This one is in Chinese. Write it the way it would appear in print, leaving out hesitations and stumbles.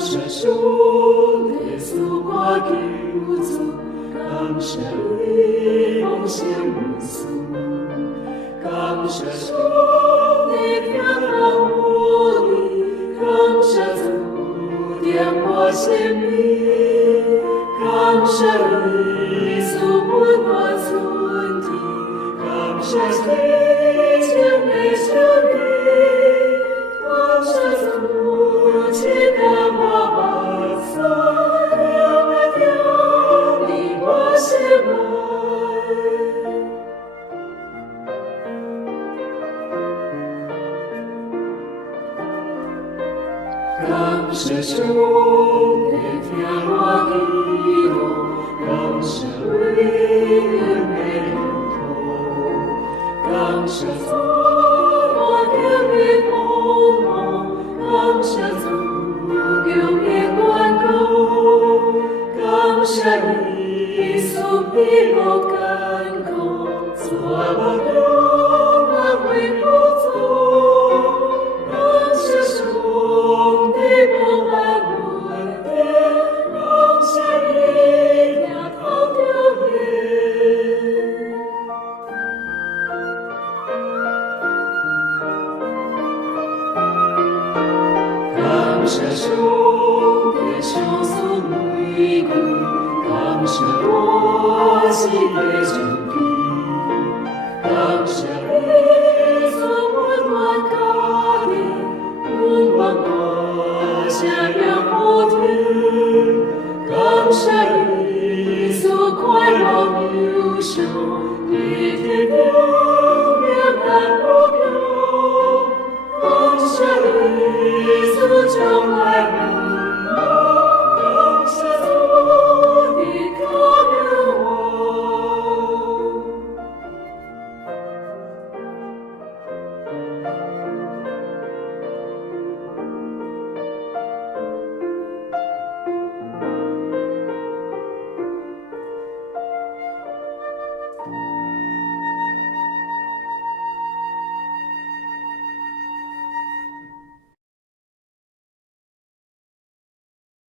谢主耶稣我救主，感谢你奉献无私，感谢主你听到我的，感谢主点我心里，感谢你赐本我存的，感谢你将你生命，感谢主赐给我把所有的你我心爱。感谢主，你听我祈祷，感谢你的领头，感谢主，我的你帮忙，感谢主，救你关顾，感谢你赐庇我甘苦，做我的安慰不足，感谢主。感谢主的相思玫瑰，感谢我心的真谛，感谢你赐温暖家庭，温暖我家园后庭，感谢你赐快乐忧伤，一天天平安。